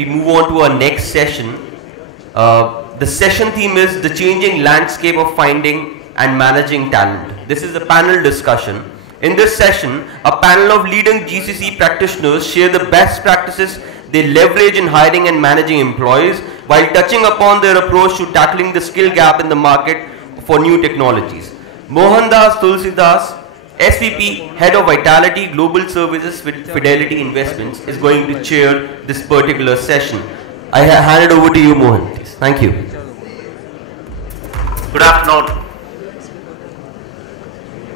we move on to our next session. The session theme is the changing landscape of finding and managing talent. This is a panel discussion. In this session, a panel of leading GCC practitioners share the best practices they leverage in hiring and managing employees while touching upon their approach to tackling the skill gap in the market for new technologies. Mohandoss Thulasidoss, SVP, Head of Vitality Global Services with Fidelity Investments, is going to chair this particular session. I hand it over to you, Mohan, please. Thank you. Good afternoon.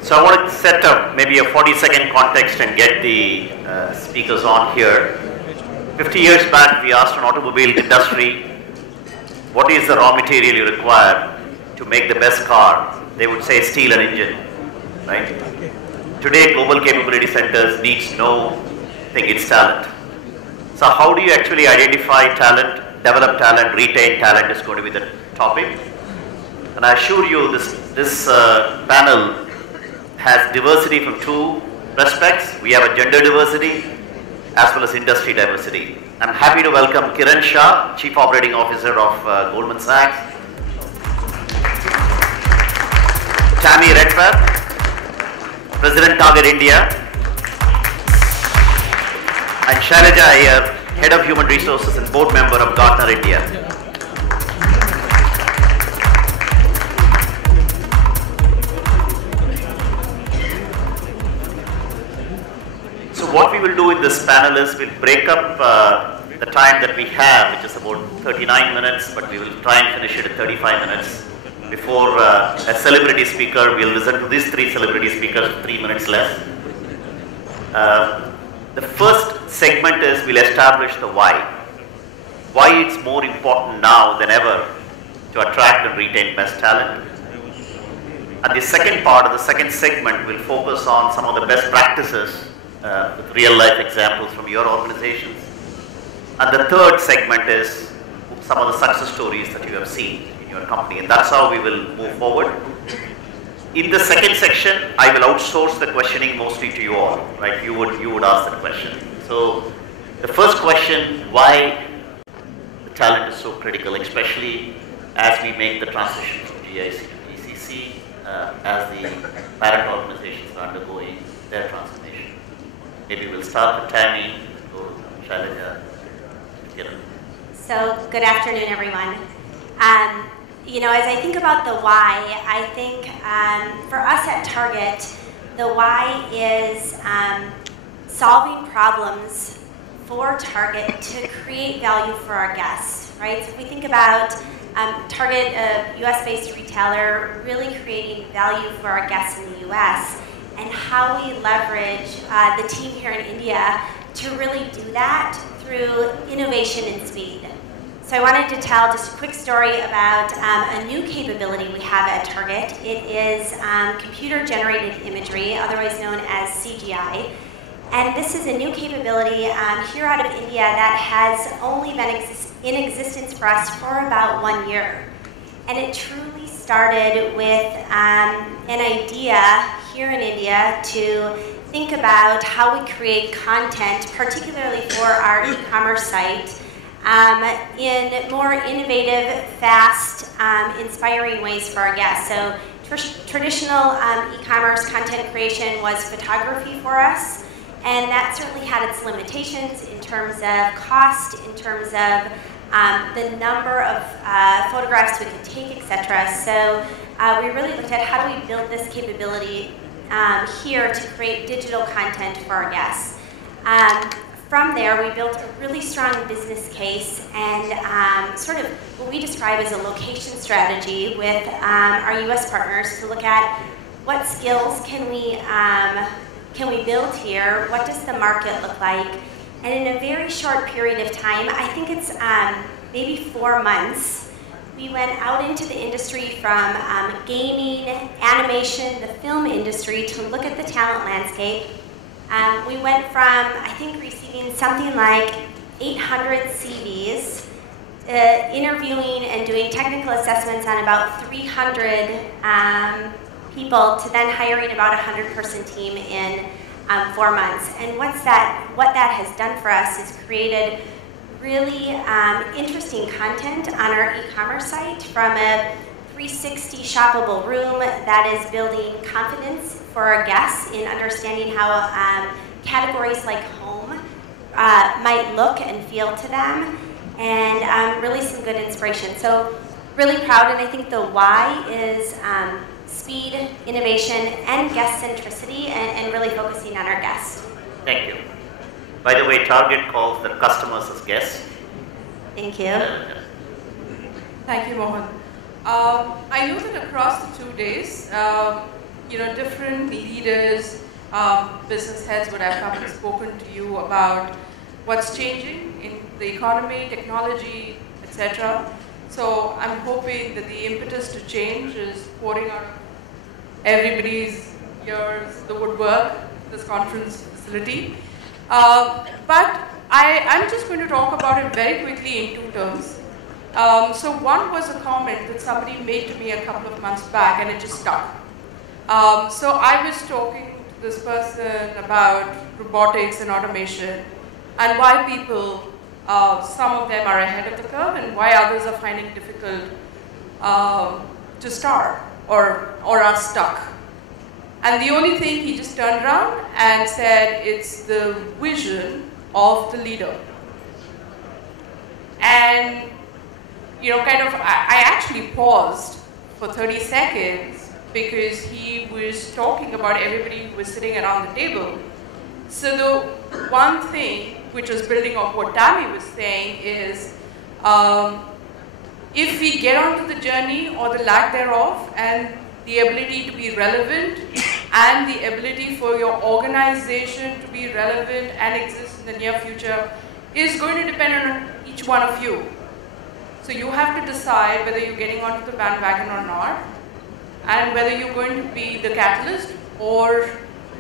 So I want to set up maybe a 40-second context and get the speakers on here. 50 years back, we asked an automobile industry, what is the raw material you require to make the best car? They would say steel and engine, right? Today, global capability centers needs no thing, it's talent. So how do you actually identify talent, develop talent, retain talent is going to be the topic. And I assure you this panel has diversity from two respects. We have a gender diversity as well as industry diversity. I'm happy to welcome Kiran Shah, Chief Operating Officer of Goldman Sachs. Tammy, Redpath, President Target India. And Shailaja, Iyer, Head of Human Resources and Board Member of Gartner India. So what we will do in this panel is we'll break up the time that we have, which is about 39 minutes, but we will try and finish it in 35 minutes. Before a celebrity speaker, we'll listen to these three celebrity speakers, 3 minutes less. The first segment is we'll establish the why. Why it's more important now than ever to attract and retain best talent. And the second part of the second segment will focus on some of the best practices with real life examples from your organizations. And the third segment is some of the success stories that you have seen in your company. And that's how we will move forward. In the second section, I will outsource the questioning mostly to you all, right? You would ask the question. So the first question, why the talent is so critical, especially as we make the transition from GIC to GCC, as the parent organizations are undergoing their transformation. Maybe we'll start with Tammy, go to Shailaja, Kiran. So good afternoon, everyone. You know, as I think about the why, I think for us at Target, the why is solving problems for Target to create value for our guests, right? So if we think about Target, a US-based retailer, really creating value for our guests in the US, and how we leverage the team here in India to really do that through innovation and speed. So I wanted to tell just a quick story about a new capability we have at Target. It is computer-generated imagery, otherwise known as CGI. And this is a new capability here out of India that has only been in existence for us for about 1 year. And it truly started with an idea here in India to think about how we create content, particularly for our e-commerce site, in more innovative, fast, inspiring ways for our guests. So traditional e-commerce content creation was photography for us, and that certainly had its limitations in terms of cost, in terms of the number of photographs we could take, etc. So we really looked at how do we build this capability here to create digital content for our guests. From there, we built a really strong business case and sort of what we describe as a location strategy with our US partners to look at what skills can we build here, what does the market look like, and in a very short period of time, I think it's maybe 4 months, we went out into the industry from gaming, animation, the film industry to look at the talent landscape. We went from, I think, receiving something like 800 CVs, interviewing and doing technical assessments on about 300 people, to then hiring about a 100-person team in 4 months. And what that has done for us is created really interesting content on our e-commerce site, from a 360 shoppable room that is building confidence for our guests in understanding how categories like home might look and feel to them, and really some good inspiration. So really proud, and I think the why is speed, innovation, and guest centricity, and really focusing on our guests. Thank you. By the way, Target calls the customers as guests. Thank you. Thank you, Mohan. I know that across the 2 days, different leaders, business heads would have come and spoken to you about what's changing in the economy, technology, etc. So I'm hoping that the impetus to change is pouring out of everybody's ears, the woodwork, this conference facility. But I'm just going to talk about it very quickly in 2 terms. So one was a comment that somebody made to me a couple of months back, and it just stuck. So I was talking to this person about robotics and automation, and why people, some of them are ahead of the curve, and why others are finding it difficult to start or are stuck. And the only thing, he just turned around and said, it's the vision of the leader. And I actually paused for 30 seconds because he was talking about everybody who was sitting around the table. So the one thing, which was building off what Tammy was saying, is if we get onto the journey or the lack thereof, and the ability to be relevant and the ability for your organization to be relevant and exist in the near future, is going to depend on each one of you. So you have to decide whether you're getting onto the bandwagon or not, and whether you're going to be the catalyst or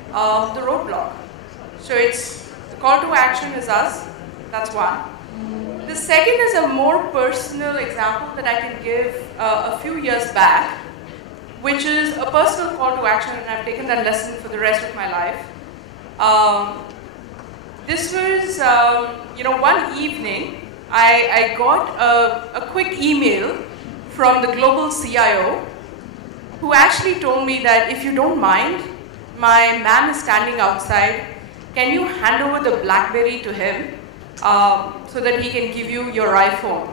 the roadblock. So it's, the call to action is us, that's one. The second is a more personal example that I can give a few years back, which is a personal call to action, and I've taken that lesson for the rest of my life. This was, one evening, I got a quick email from the global CIO, who actually told me that, if you don't mind, my man is standing outside. Can you hand over the BlackBerry to him so that he can give you your iPhone?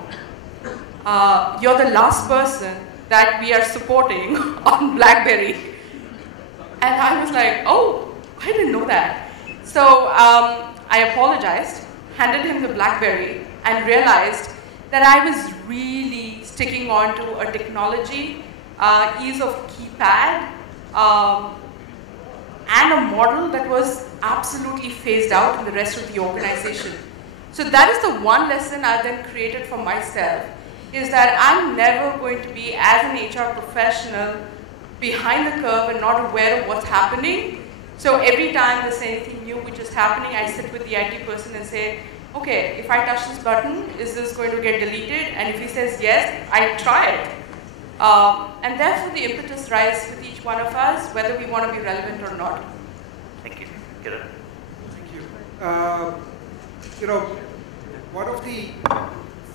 You're the last person that we are supporting on BlackBerry. And I was like, oh, I didn't know that. So I apologized, handed him the BlackBerry, and realized that I was really sticking on to a technology, ease of keypad, and a model that was absolutely phased out in the rest of the organization. So that is the one lesson I then created for myself, is that I'm never going to be, as an HR professional, behind the curve and not aware of what's happening. So every time there's anything new which is happening, I sit with the IT person and say, okay, if I touch this button, is this going to get deleted? And if he says yes, I try it. And therefore the impetus rises with each one of us, whether we want to be relevant or not. Thank you. Kiran. Thank you. One of the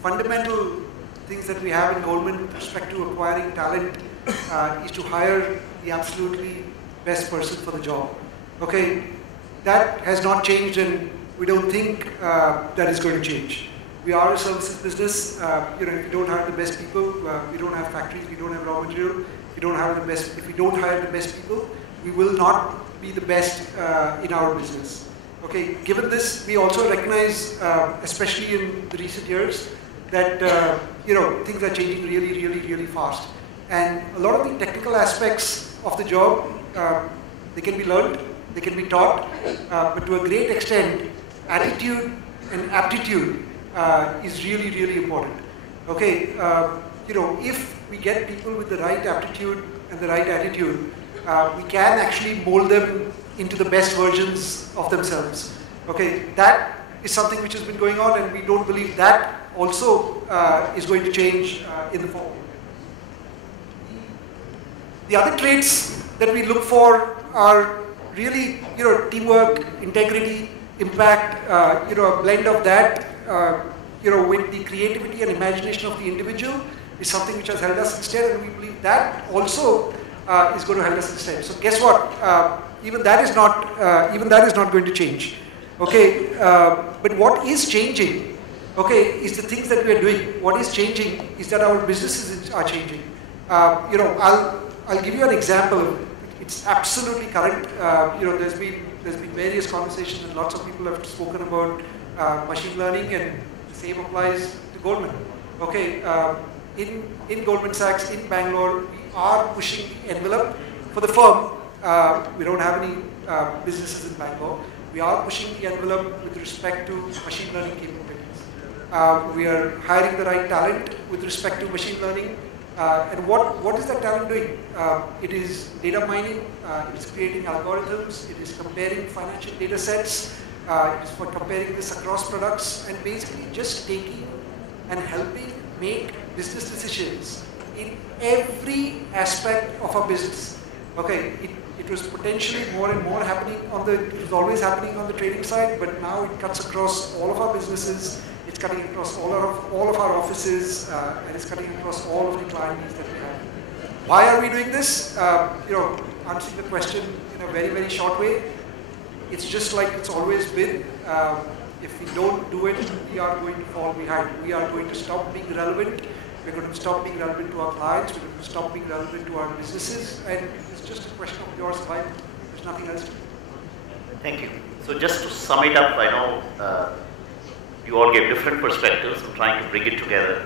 fundamental things that we have in Goldman with respect to acquiring talent is to hire the absolutely best person for the job. Okay, that has not changed, and we don't think that is going to change. We are a services business. If we don't hire the best people, we don't have factories, we don't have raw material. If we don't hire the best people, we will not be the best in our business. Okay, given this, we also recognize, especially in the recent years, that things are changing really, really, really fast. And a lot of the technical aspects of the job, they can be learned, they can be taught, but to a great extent, attitude and aptitude is really, really important. Okay, if we get people with the right aptitude and the right attitude, we can actually mold them into the best versions of themselves. Okay, that is something which has been going on, and we don't believe that also is going to change in the fall. The other traits that we look for are really, teamwork, integrity, impact, a blend of that, with the creativity and imagination of the individual is something which has held us instead, and we believe that also is going to help us instead. So guess what? Even that is not going to change. Okay, but what is changing? Okay, is the things that we are doing. What is changing is that our businesses are changing. I'll give you an example. It's absolutely current. There's been various conversations and lots of people have spoken about machine learning, and the same applies to Goldman. Okay, in Goldman Sachs in Bangalore, we are pushing the envelope for the firm. We don't have any businesses in Bangalore. We are pushing the envelope with respect to machine learning capabilities. We are hiring the right talent with respect to machine learning. And what is that talent doing? It is data mining, it is creating algorithms, it is comparing financial data sets, it is for comparing this across products, and basically just taking and helping make business decisions in every aspect of our business. Okay, it was potentially more and more happening it was always happening on the trading side, but now it cuts across all of our businesses. It's cutting across all of our offices, and it's cutting across all of the client needs that we have. Why are we doing this? Answering the question in a very, very short way, it's just like it's always been. If we don't do it, we are going to fall behind. We are going to stop being relevant. We're going to stop being relevant to our clients. We're going to stop being relevant to our businesses. And it's just a question of your survival. There's nothing else to do. Thank you. So just to sum it up, I know you all gave different perspectives. I'm trying to bring it together.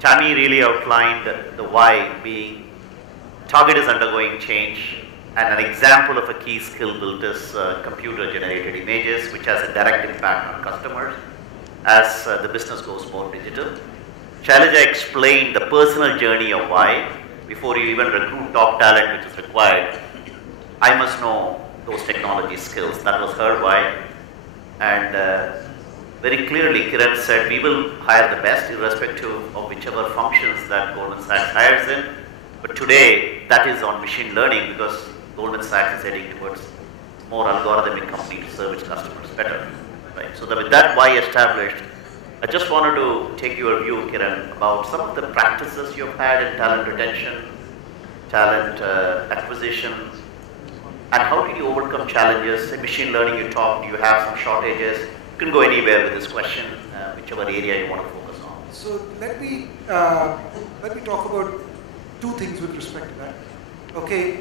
Tammy really outlined the why, being Target is undergoing change, and an example of a key skill built is computer-generated images, which has a direct impact on customers as the business goes more digital. Shailaja explained the personal journey of why. Before you even recruit top talent, which is required, I must know those technology skills. That was her why. And very clearly, Kiran said, we will hire the best irrespective of whichever functions that Goldman Sachs hires in. But today, that is on machine learning, because Goldman Sachs is heading towards more algorithmic company to serve its customers better. Right? So with that why established, I just wanted to take your view, Kiran, about some of the practices you've had in talent retention, talent acquisition, and how did you overcome challenges? In machine learning, you talked, you have some shortages. You can go anywhere with this question, whichever area you want to focus on. So let me talk about two things with respect to that. Okay,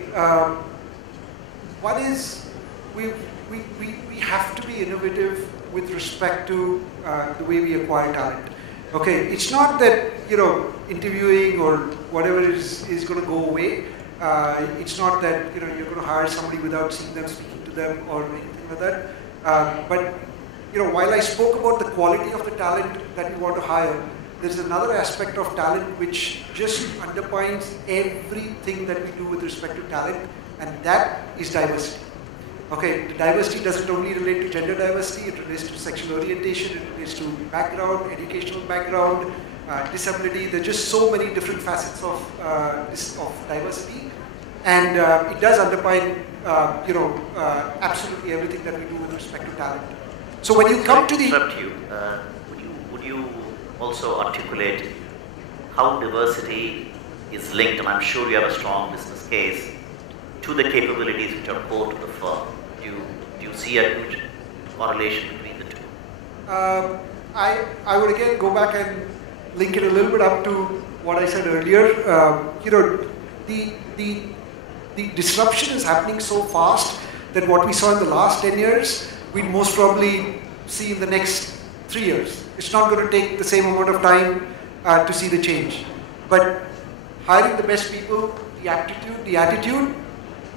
one is we have to be innovative with respect to the way we acquire talent. Okay, it's not that interviewing or whatever is going to go away. It's not that you're going to hire somebody without seeing them, speaking to them, or anything like that. But while I spoke about the quality of the talent that we want to hire, there's another aspect of talent which just underpins everything that we do with respect to talent, and that is diversity. Okay, the diversity doesn't only relate to gender diversity, it relates to sexual orientation, it relates to background, educational background, disability. There's just so many different facets of diversity, and it does underpin absolutely everything that we do with respect to talent. So when you come to the... Would you also articulate how diversity is linked, and I'm sure you have a strong business case, to the capabilities which are core to the firm? Do you see a huge correlation between the two? I would again go back and link it a little bit up to what I said earlier. The disruption is happening so fast that what we saw in the last 10 years, we'd most probably see in the next 3 years. It's not going to take the same amount of time to see the change. But hiring the best people, the aptitude, the attitude,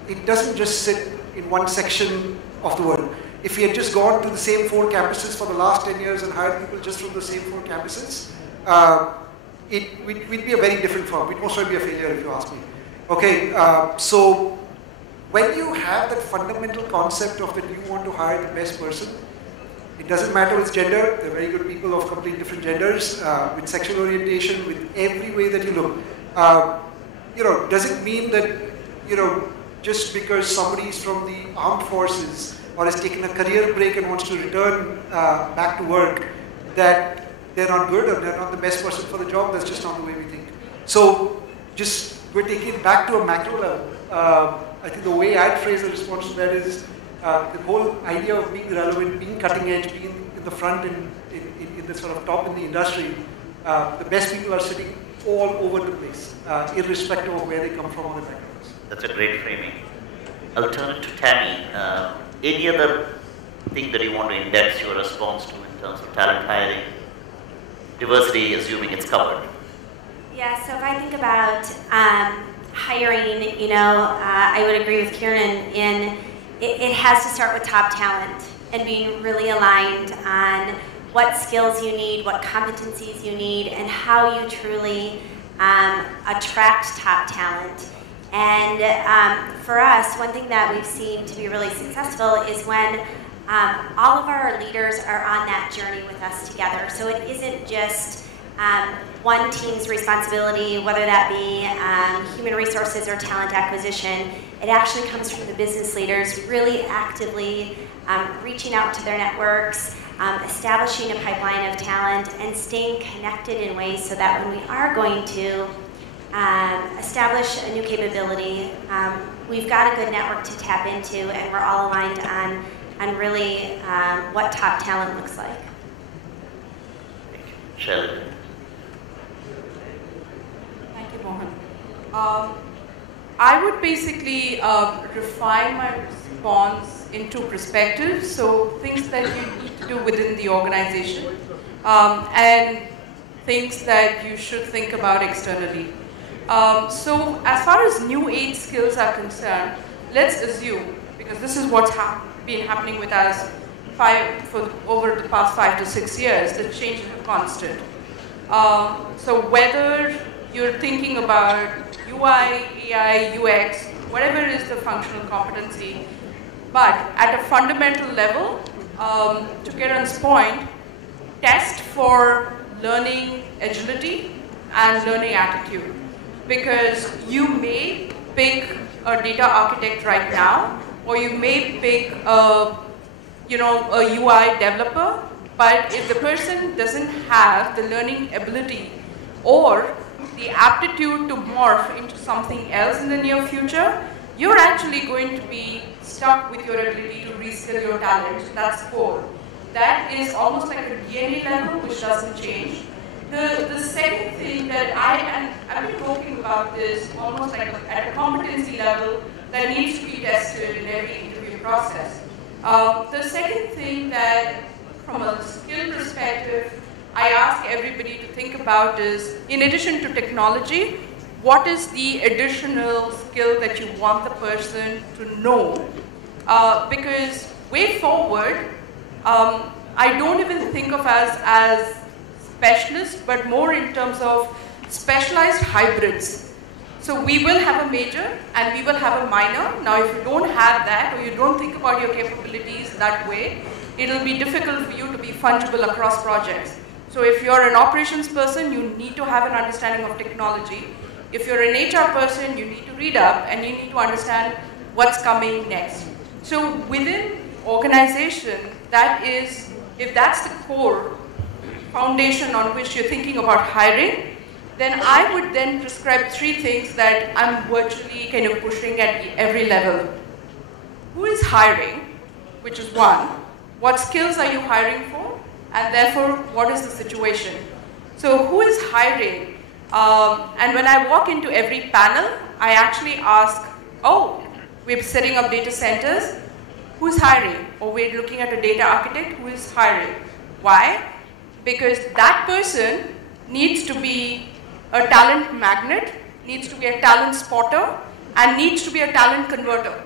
it doesn't just sit in one section of the world. If we had just gone to the same 4 campuses for the last 10 years and hired people just from the same 4 campuses, we'd be a very different firm. We'd most probably be a failure if you ask me. Okay, so when you have that fundamental concept of that you want to hire the best person, it doesn't matter which gender. There are very good people of complete different genders, with sexual orientation, with every way that you look. Does it mean that, just because somebody is from the armed forces or has taken a career break and wants to return back to work, that they're not good or they're not the best person for the job. That's just not the way we think. So just we're taking it back to a macro level. I think the way I'd phrase the response to that is the whole idea of being relevant, being cutting edge, being in the front and in the sort of top in the industry. The best people are sitting all over the place, irrespective of where they come from or their backgrounds. That's a great framing. I'll turn it to Tammy. Any other thing that you want to index your response to in terms of talent hiring? Diversity, assuming it's covered. Yeah, so if I think about hiring, you know, I would agree with Kiran in it has to start with top talent and being really aligned on what skills you need, what competencies you need, and how you truly attract top talent. And for us, one thing that we've seen to be really successful is when all of our leaders are on that journey with us together. So it isn't just one team's responsibility, whether that be human resources or talent acquisition. It actually comes from the business leaders really actively reaching out to their networks, establishing a pipeline of talent, and staying connected in ways so that when we are going to establish a new capability, we've got a good network to tap into, and we're all aligned on really what top talent looks like. Shailaja. Thank you, Mohan. I would basically refine my response into perspectives, so things that you need to do within the organization and things that you should think about externally. So as far as new age skills are concerned, let's assume, because this is what's been happening with us over the past 5 to 6 years, the change is constant. So whether you're thinking about UI, AI, UX, whatever is the functional competency, but at a fundamental level, to Kiran's point, test for learning agility and learning attitude. Because you may pick a data architect right now, or you may pick a UI developer, but if the person doesn't have the learning ability or the aptitude to morph into something else in the near future, you're actually going to be stuck with your ability to reskill your talent. That's core. That is almost like a DNA level, which doesn't change. The second thing that I've been talking about this almost like at a competency level that needs to be tested in every interview process. The second thing that, from a skill perspective, I ask everybody to think about is, in addition to technology, what is the additional skill that you want the person to know? Because way forward, I don't even think of us as specialists, but more in terms of specialized hybrids. So we will have a major and we will have a minor. Now if you don't have that, or you don't think about your capabilities that way, it'll be difficult for you to be fungible across projects. So if you're an operations person, you need to have an understanding of technology. If you're an HR person, you need to read up and you need to understand what's coming next. So within organization, that is, if that's the core foundation on which you're thinking about hiring, then I would then prescribe 3 things that I'm virtually kind of pushing at every level. Who is hiring, which is 1. What skills are you hiring for? And therefore, what is the situation? So who is hiring? And when I walk into every panel, I actually ask, oh, we're setting up data centers. Who's hiring? Or we're looking at a data architect. Who is hiring? Why? Because that person needs to be a talent magnet, needs to be a talent spotter, and needs to be a talent converter.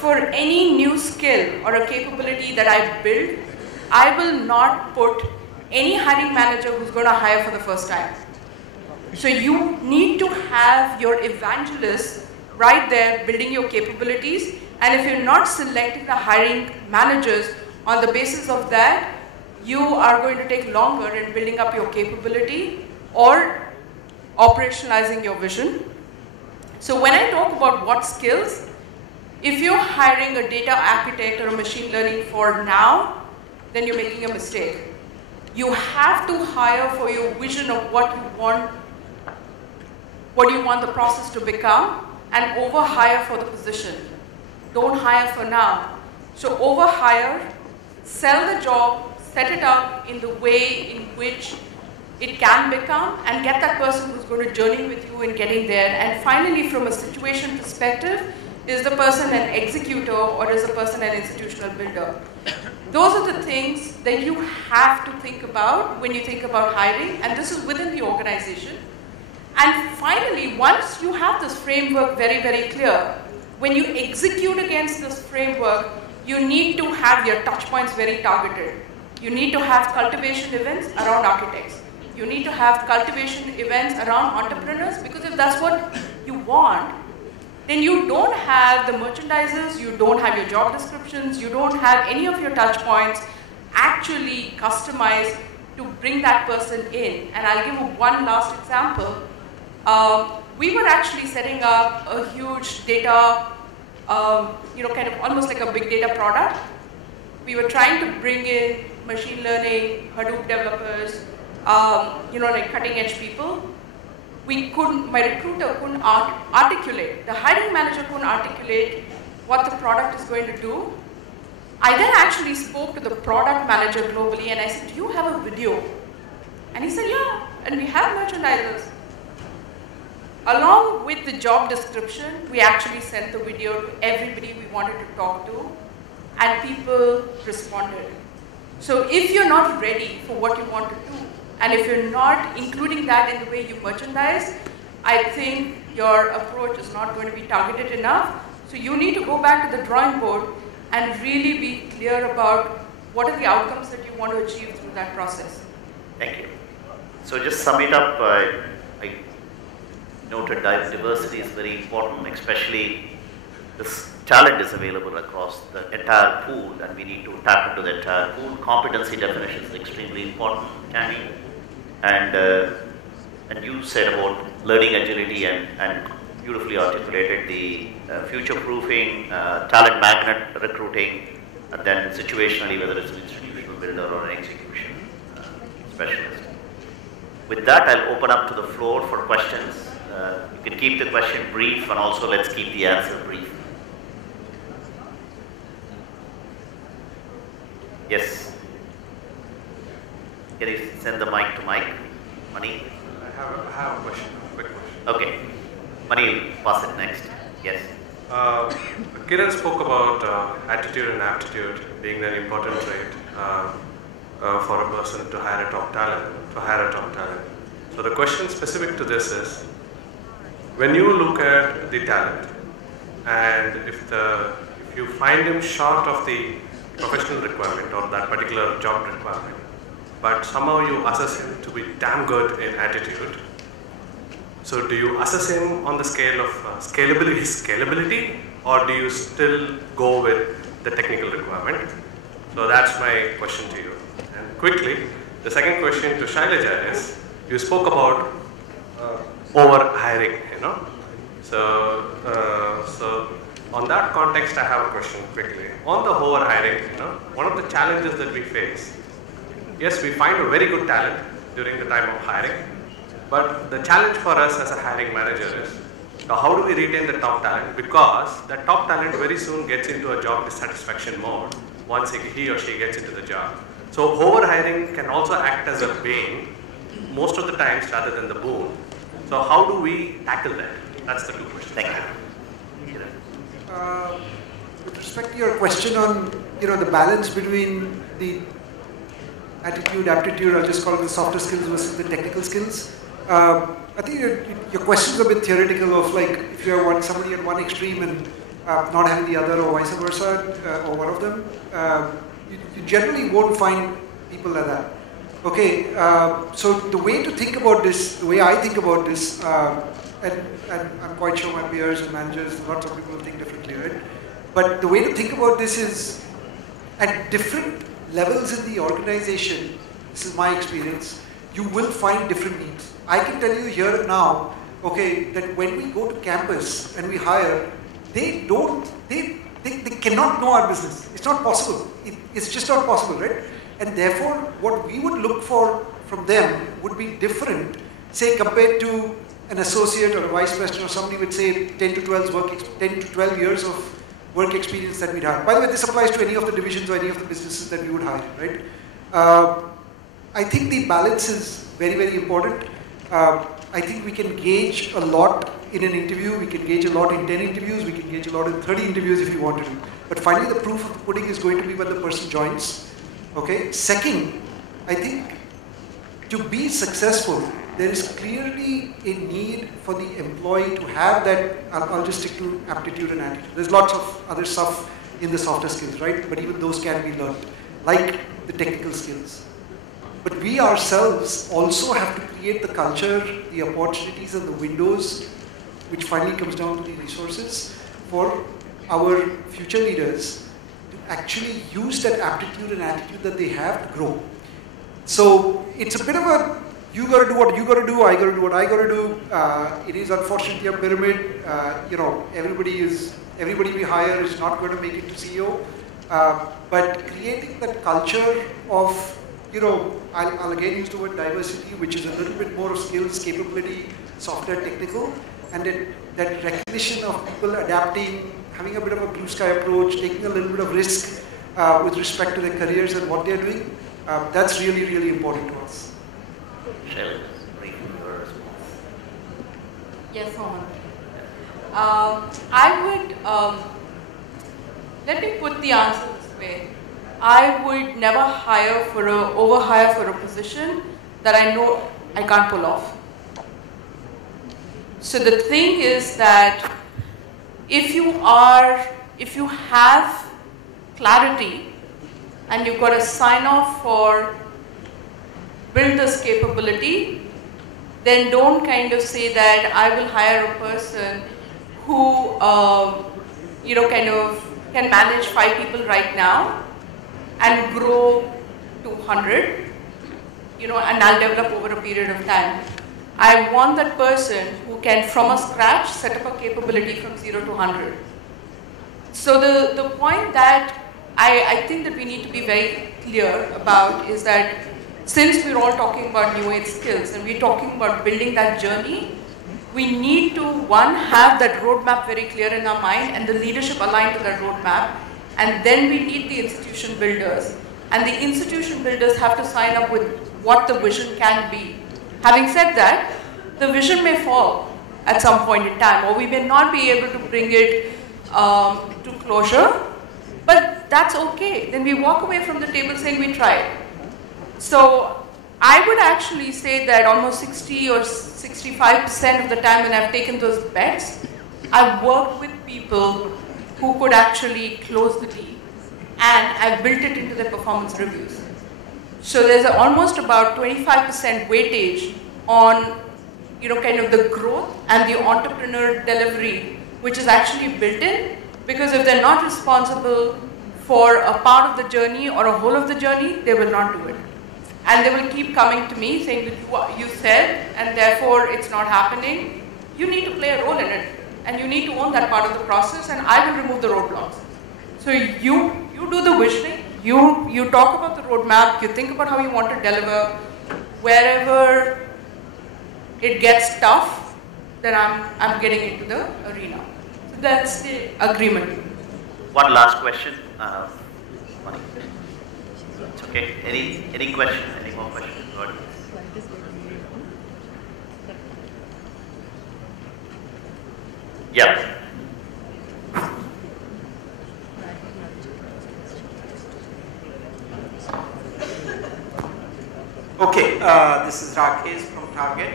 For any new skill or a capability that I build, I will not put any hiring manager who's going to hire for the first time. So you need to have your evangelists right there building your capabilities, and if you're not selecting the hiring managers on the basis of that, you are going to take longer in building up your capability or operationalizing your vision. So when I talk about what skills, if you're hiring a data architect or a machine learning for now, then you're making a mistake. You have to hire for your vision of what you want the process to become, and over-hire for the position. Don't hire for now. So over-hire, sell the job, set it up in the way in which it can become, and get that person who's going to journey with you in getting there. And finally, from a situation perspective, is the person an executor or is the person an institutional builder? Those are the things that you have to think about when you think about hiring, and this is within the organization. And finally, once you have this framework very, very clear, when you execute against this framework, you need to have your touch points very targeted. You need to have cultivation events around architects. You need to have cultivation events around entrepreneurs, because if that's what you want, then you don't have the merchandisers, you don't have your job descriptions, you don't have any of your touch points actually customized to bring that person in. And I'll give you one last example. We were actually setting up a huge data, kind of almost like a big data product. We were trying to bring in machine learning, Hadoop developers, like cutting edge people. My recruiter couldn't articulate, the hiring manager couldn't articulate what the product is going to do. I then actually spoke to the product manager globally and I said, do you have a video? And he said, yeah, and we have merchandisers. Along with the job description, we actually sent the video to everybody we wanted to talk to, and people responded. So if you're not ready for what you want to do, and if you're not including that in the way you merchandise, I think your approach is not going to be targeted enough. So you need to go back to the drawing board and really be clear about what are the outcomes that you want to achieve through that process. Thank you. So just sum it up, I noted that diversity is very important, especially this talent is available across the entire pool and we need to tap into the entire pool. Competency definition is extremely important, Tammy. And you said about learning agility and beautifully articulated the future-proofing, talent magnet recruiting, and then situationally whether it's an institutional builder or an execution specialist. With that, I'll open up to the floor for questions. You can keep the question brief and also let's keep the answer brief. Yes. Can you send the mic to Mike? Mani? I have a question, a quick question. Okay. Mani, pass it next. Yes. Kiran spoke about attitude and aptitude being an important trait for a person to hire a top talent. So the question specific to this is, when you look at the talent and if you find him short of the professional requirement or that particular job requirement, but somehow you assess him to be damn good in attitude. So do you assess him on the scale of scalability, or do you still go with the technical requirement? So that's my question to you. And quickly, the second question to Shailaja is, you spoke about over hiring, So on that context, I have a question quickly. On the over hiring, one of the challenges that we face, yes, we find a very good talent during the time of hiring, but the challenge for us as a hiring manager is, how do we retain the top talent? Because that top talent very soon gets into a job dissatisfaction mode once he or she gets into the job. So over hiring can also act as a bane most of the times rather than the boon. So how do we tackle that? That's the two questions. Thank you. With respect to your question on the balance between the attitude, aptitude, I'll just call it the softer skills versus the technical skills. I think your question is a bit theoretical of like if you are somebody at one extreme and not having the other, or vice versa, or one of them, you generally won't find people like that. Okay, so the way to think about this, the way I think about this, and I'm quite sure my peers and managers, lots of people think differently, right? But the way to think about this is at different levels in the organization, this is my experience, you will find different needs. I can tell you here and now, okay, that when we go to campus and we hire, they cannot know our business. It's not possible. It's just not possible, right? And therefore, what we would look for from them would be different, say compared to an associate or a vice president or somebody with say 10 to 12 years of work experience that we'd hire. By the way, this applies to any of the divisions or any of the businesses that we would hire, right? I think the balance is very, very important. I think we can gauge a lot in an interview, we can gauge a lot in 10 interviews, we can gauge a lot in 30 interviews if we wanted to. But finally the proof of the pudding is going to be when the person joins. Okay. Second, I think to be successful, there is clearly a need for the employee to have that, I'll just stick to aptitude and attitude. There's lots of other stuff in the softer skills, right? But even those can be learned, like the technical skills. But we ourselves also have to create the culture, the opportunities and the windows, which finally comes down to the resources for our future leaders to actually use that aptitude and attitude that they have to grow. So it's a bit of a, you got to do what you got to do, I got to do what I got to do. It is unfortunately a pyramid. You know, everybody we hire is not going to make it to CEO. But creating that culture of, you know, I'll again use the word diversity, which is a little bit more of skills, capability, software, technical, and that recognition of people adapting, having a bit of a blue sky approach, taking a little bit of risk with respect to their careers and what they're doing. That's really, really important to us. Shailaja, briefly your response. Yes, Mohan. I would, let me put the answer this way. I would never overhire for a position that I know I can't pull off. So the thing is that if you have clarity and you've got a sign off for build this capability, then don't kind of say that I will hire a person who, you know, kind of can manage 5 people right now and grow to 100, you know, and I'll develop over a period of time. I want that person who can, from a scratch, set up a capability from 0 to 100. So the point that I think that we need to be very clear about is that since we're all talking about new age skills and we're talking about building that journey, we need to, one, have that roadmap very clear in our mind and the leadership aligned to that roadmap. And then we need the institution builders. And the institution builders have to sign up with what the vision can be. Having said that, the vision may fall at some point in time, or we may not be able to bring it to closure, but that's okay. Then we walk away from the table saying we tried. So I would actually say that almost 60 or 65% of the time when I've taken those bets, I've worked with people who could actually close the deal, and I've built it into their performance reviews. So there's almost about 25% weightage on, you know, kind of the growth and the entrepreneur delivery, which is actually built in, because if they're not responsible for a part of the journey or a whole of the journey, they will not do it. And they will keep coming to me saying that you said, and therefore it's not happening. You need to play a role in it, and you need to own that part of the process, and I will remove the roadblocks. So you do the visioning, you talk about the roadmap, you think about how you want to deliver. Wherever it gets tough, then I'm getting into the arena. So that's the agreement. One last question. It's okay. Any question? Any more questions? Good. Yeah. Okay, this is Rakesh from Target.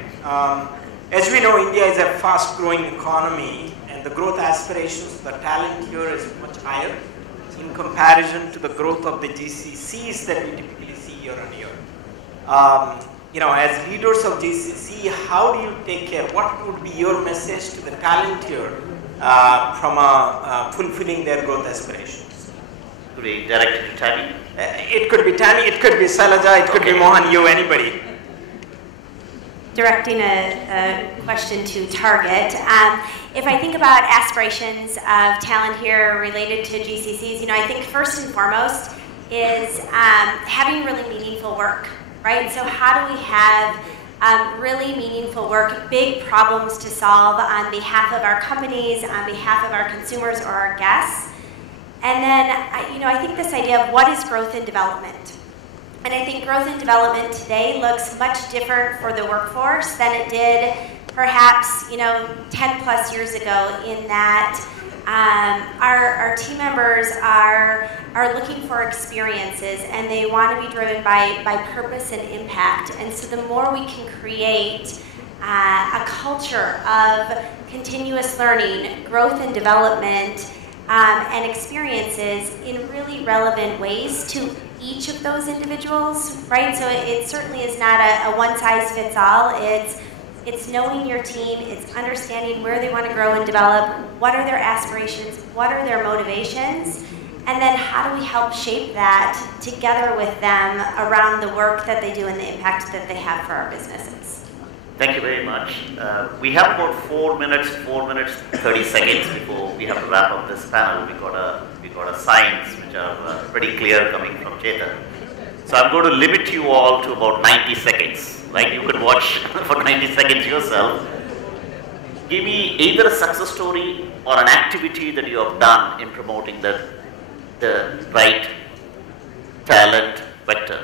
As we know, India is a fast-growing economy, and the growth aspirations of the talent here is much higher in comparison to the growth of the GCCs that we typically see year on year. You know, as leaders of GCC, how do you take care? What would be your message to the talent here from fulfilling their growth aspirations? Could we direct it to Tammy? It could be Tammy, it could be Shailaja, it could be Mohan, you, anybody. Directing a question to Target. If I think about aspirations of talent here related to GCCs, you know, I think first and foremost, is having really meaningful work, right? So how do we have really meaningful work, big problems to solve on behalf of our companies, on behalf of our consumers or our guests? And then, I think this idea of what is growth and development. And I think growth and development today looks much different for the workforce than it did perhaps, 10 plus years ago, in that our team members are looking for experiences, and they want to be driven by purpose and impact. And so the more we can create a culture of continuous learning, growth and development, and experiences in really relevant ways to each of those individuals, right? So it certainly is not a one-size-fits-all. It's knowing your team, it's understanding where they want to grow and develop, what are their aspirations, what are their motivations, and then how do we help shape that together with them around the work that they do and the impact that they have for our businesses. Thank you very much. We have about 4 minutes, 30 seconds before we have to wrap up this panel. We got a signs which are pretty clear coming from Chetan. So I'm going to limit you all to about 90 seconds. Right? You can watch for 90 seconds yourself. Give me either a success story or an activity that you have done in promoting the right talent vector.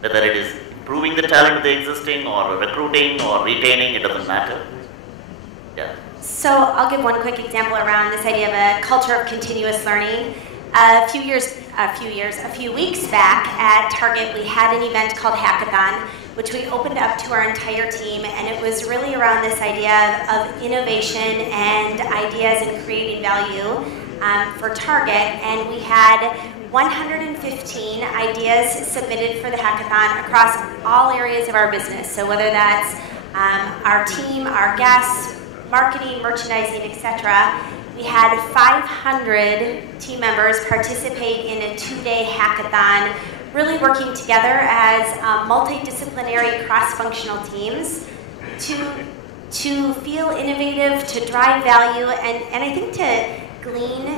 Whether it is improving the talent of the existing or recruiting or retaining, it doesn't matter. Yeah. So I'll give one quick example around this idea of a culture of continuous learning. A few weeks back at Target, we had an event called Hackathon, which we opened up to our entire team, and it was really around this idea of innovation and ideas and creating value for Target. And we had 115 ideas submitted for the hackathon across all areas of our business. So whether that's our team, our guests, marketing, merchandising, etc. We had 500 team members participate in a 2-day hackathon, really working together as multidisciplinary cross-functional teams to feel innovative, to drive value, and I think to glean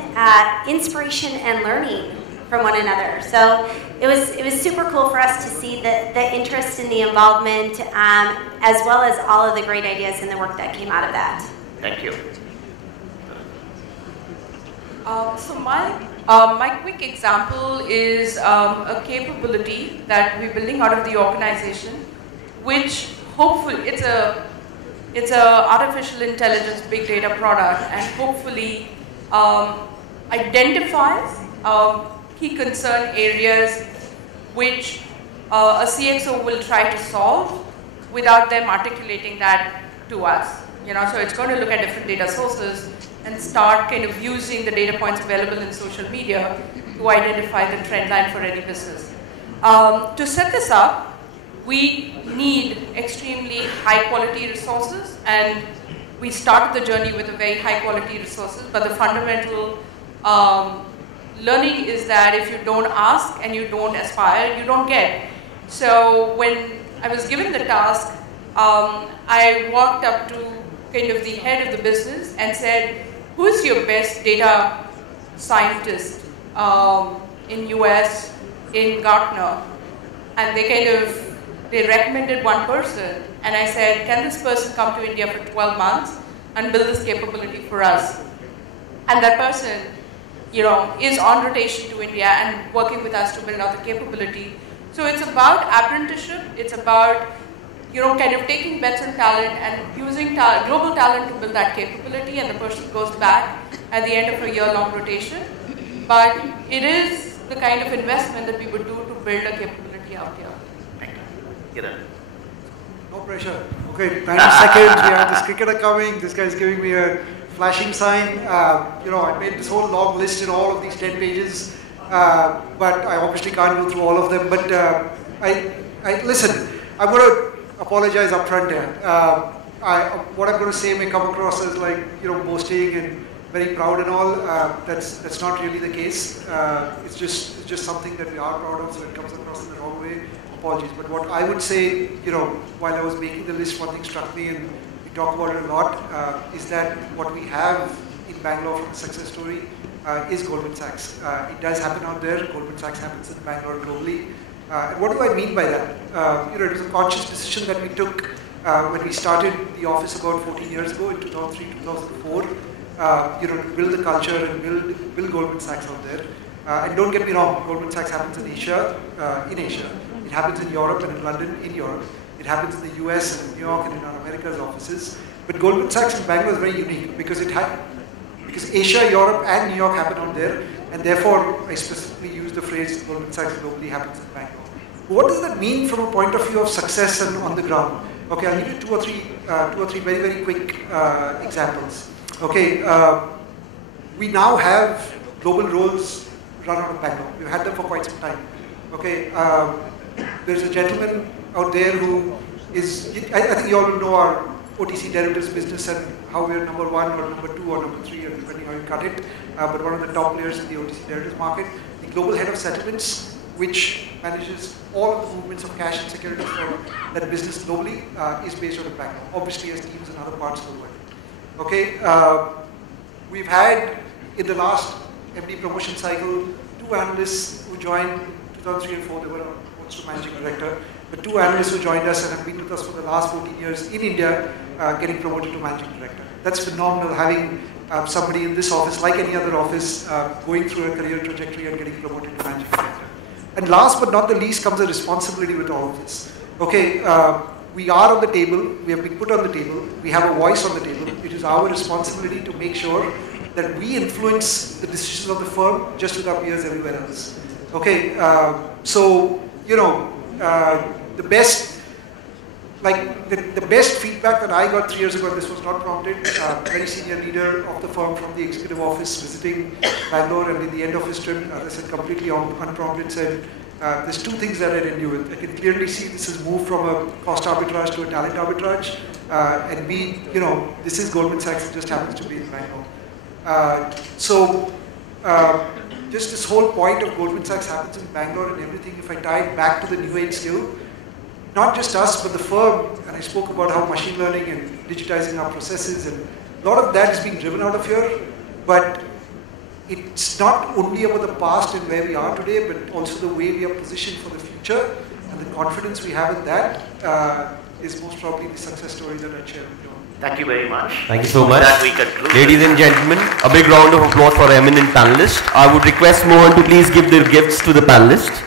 inspiration and learning from one another. So it was super cool for us to see the interest and the involvement, as well as all of the great ideas and the work that came out of that. Thank you. So my quick example is a capability that we're building out of the organization, which hopefully it's a artificial intelligence big data product, and hopefully identifies key concern areas which a CXO will try to solve without them articulating that to us. So it's going to look at different data sources and start kind of using the data points available in social media to identify the trend line for any business. To set this up, we need extremely high quality resources, and we started the journey with a very high quality resources, but the fundamental learning is that if you don't ask and you don't aspire, you don't get. So when I was given the task, I walked up to kind of the head of the business and said, who's your best data scientist in US, in Gartner? And they recommended one person. And I said, can this person come to India for 12 months and build this capability for us? And that person, is on rotation to India and working with us to build out the capability. So it's about apprenticeship. It's about kind of taking bets on talent and using global talent to build that capability, and the person goes back at the end of a year-long rotation. But it is the kind of investment that we would do to build a capability out here. Thank you. Kiran. No pressure. Okay, 90 seconds. We have this cricketer coming. This guy's giving me a flashing sign. I made this whole long list in all of these 10 pages, but I obviously can't go through all of them. But listen, I'm going to apologize upfront there. What I'm going to say may come across as boasting and very proud and all. That's not really the case. It's just something that we are proud of, so it comes across in the wrong way. Apologies. But what I would say, while I was making the list, one thing struck me, and we talk about it a lot, is that what we have in Bangalore from the success story is Goldman Sachs. It does happen out there. Goldman Sachs happens in Bangalore globally. And what do I mean by that? It was a conscious decision that we took when we started the office about 14 years ago in 2003, 2004. To build the culture and build Goldman Sachs out there. And don't get me wrong, Goldman Sachs happens in Asia. It happens in Europe and in London in Europe. It happens in the US and in New York and in our America's offices. But Goldman Sachs in Bangalore is very unique because Asia, Europe and New York happen out there, and therefore I specifically use the phrase Goldman Sachs globally happens in Bangalore. What does that mean from a point of view of success and on the ground? Okay, I'll give you two or three very, very quick examples. Okay, we now have global roles run out of Bangalore. We've had them for quite some time. Okay, there's a gentleman out there who is, I think you all know our OTC derivatives business and how we're number 1 or number 2 or number 3, depending how you cut it, but one of the top players in the OTC derivatives market. The global head of settlements, which manages all of the movements of cash and securities for that business globally, is based out of Bangalore. Obviously, has teams in other parts of the world. Okay, we've had in the last MD promotion cycle 2 analysts who joined in 2003 and 4. They were also managing director. But 2 analysts who joined us and have been with us for the last 14 years in India, getting promoted to managing director. That's phenomenal, having somebody in this office, like any other office, going through a career trajectory and getting promoted to managing director. And last but not the least comes a responsibility with all of this. Okay, we are on the table, we have been put on the table, we have a voice on the table. It is our responsibility to make sure that we influence the decisions of the firm just with our peers everywhere else. Okay, the best, the best feedback that I got 3 years ago, and this was not prompted, a very senior leader of the firm from the executive office visiting Bangalore, and in the end of his trip, as I said, completely unprompted, said, there's 2 things that I didn't do with. I can clearly see this has moved from a cost arbitrage to a talent arbitrage, and B, this is Goldman Sachs, it just happens to be in Bangalore. Just this whole point of Goldman Sachs happens in Bangalore and everything, if I tie it back to the new age skill, not just us, but the firm, and I spoke about how machine learning and digitizing our processes, and a lot of that is being driven out of here, but it's not only about the past and where we are today, but also the way we are positioned for the future, and the confidence we have in that is most probably the success story that I share with you. Thank you very much. Thank you so much. That we conclude. Ladies and gentlemen, a big round of applause for our eminent panelists. I would request Mohan to please give their gifts to the panelists.